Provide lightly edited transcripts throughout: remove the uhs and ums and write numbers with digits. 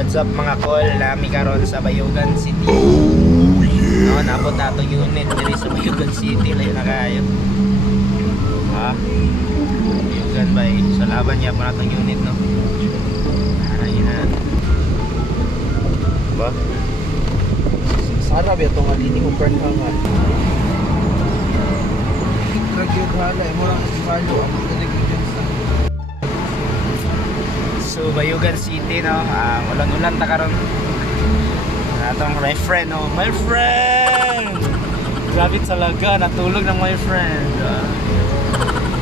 what's up mga call? Nami karon sa Bayugan City. No, naabot na itong unit diri sa Bayugan City. Layo na kayo. Ha? Bayugan ba eh. So laban niya pa na itong unit, no? Ayun na. Ba? Sarap itong alini kong pernangan. Nagyod halay mo lang si Malo. Ang pinagigyan sa... So Bayugan City, no? Ulan-ulan ta karon. Natong my friend, no? My friend! Grabe talaga, natulog ng my friend.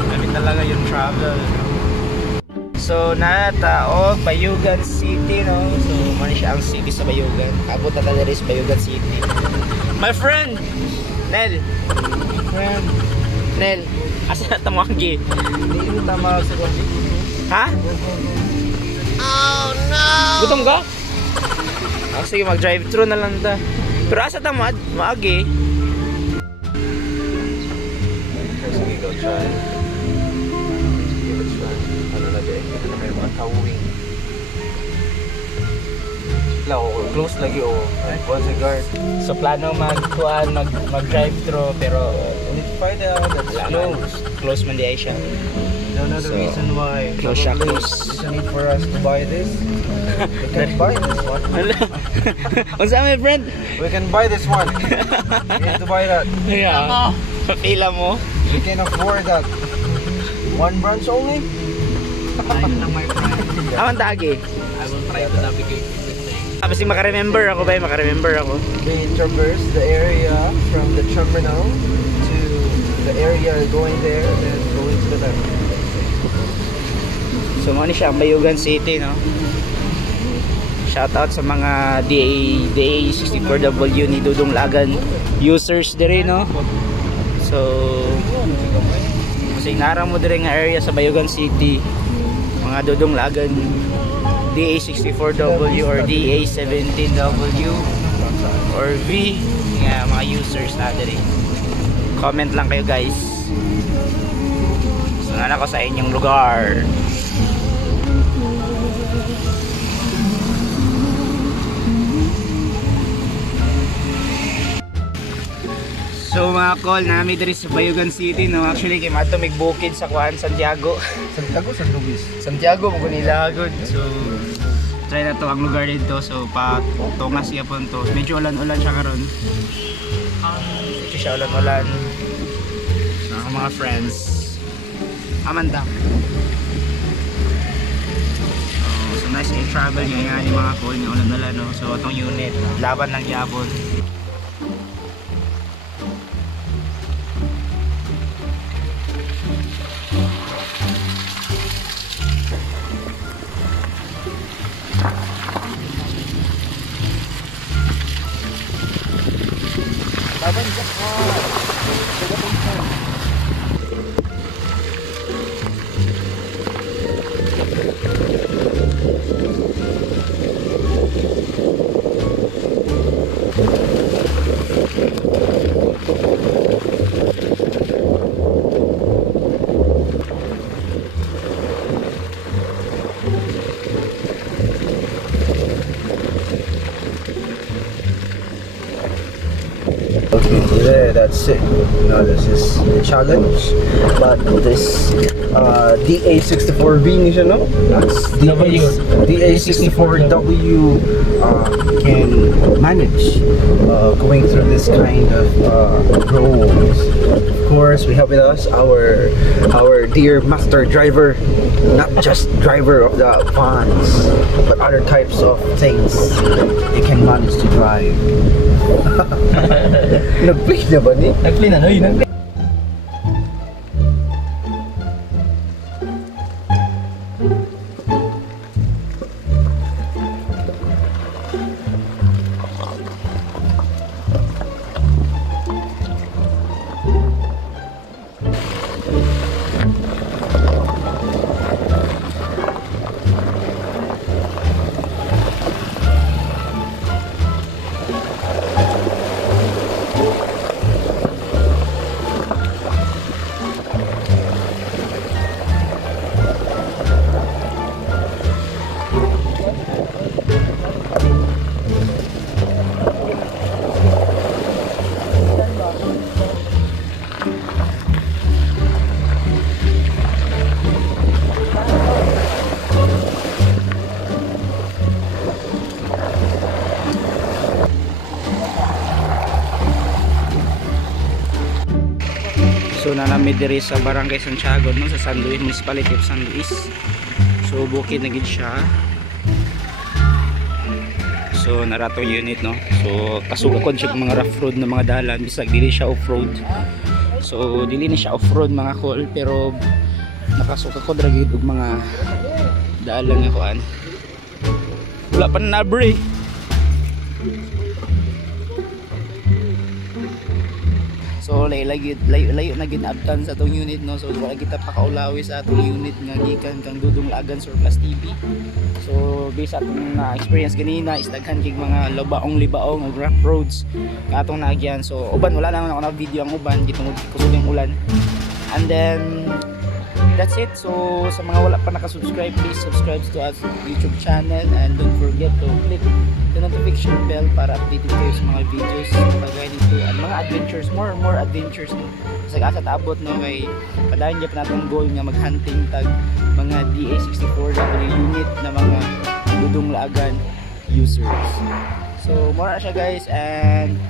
Grabe talaga yung travel. So nataog Bayugan City, no? So man siya ang city sa Bayugan. Abot na talaga sa Bayugan City. My friend! Nel! Friend! Nel! Asa na tamagi? Hindi mo tama sa kasi. Ha? Oh no! Gutom ka? Sige, mag-drive-thru na lang ta. Pero asa ta maagi? Sige, go try. Sige, let's try. Ano na din? Ano na may mga towing. Close lagi o. One cigar. So plano mag-drive-thru pero We need to find out that's close. Close man di ay siya. Don't know the reason why. Close siya, Probably close. there's a need for us to buy this. We can buy this one. Unsa my friend? We can buy this one. We need to buy that. Yeah. Pila mo? We can afford that. One branch only? Ayun lang my friend. Aman tagi. I will try to navigate this thing. Basta maka-remember ako ba? Maka-remember ako. We traverse the area from the terminal to the area going there and going to the left. So mo ni siya ang Bayugan City, no? Shoutout sa mga DA64W ni Dudong Lagan users dire, no? So kasi nara mo dire nga area sa Bayugan City, mga Dudong Lagan DA64W or DA17W or V nga mga users na dire. Comment lang kayo guys. Saan ako sa inyong lugar. So mga call, nami diri sa Bayugan City, no? Actually kay mato mig bukid sa kuan Santiago. Santiago, San Luis. Santiago mo nila good. So try na to ang lugar dito. So pa tungas siya po to. Medyo ulan-ulan siya karon. Medyo siya ulan-ulan. Ang mga friends. Amanda. So nice ay travel nyo yan yung mga call nyo ulan-ulan, no? So itong unit, laban ng yapon. Okay, yeah, that's it. Now this is the challenge, but this DA64B ni siya, no? That's DA64W can manage going through this kind of roads. Of course, we have with us our dear master driver, not just driver of the vans, but other types of things he can manage to drive. Nag-play na ba ni? Nag-play na, no? Yun So nanami diri sa Barangay Santiago no, sa San Luis Municipality of San Luis. So bukid na gid siya. So naratong unit no. So kasugakon siya mga rough road na mga dalan bisag dili siya off-road. So dili ni siya off-road mga kol, pero nakasugakon ra gid og mga dalan nga kuan. Wala pa na nabre. So layo na ginabtan sa atong unit no. So wala kita pakaulawi sa atong unit nga gikan kang Dudong Lagan Surplus TV. So based sa atong experience ganina is daghan kig mga libaong ug rough roads nga atong naagyan. So uban wala na ako na video ang uban gitungod kusog yung ulan. And then that's it. So sa mga wala pa nakasubscribe, please subscribe to our YouTube channel and don't forget to click the notification bell para updated kayo sa mga videos pagay dito at mga adventures, more adventures no. Kasi asa taabot no kay padayon gyud natong goal nga maghunting tag mga DA64W unit na mga Dudong Lagan users. So more na siya guys, and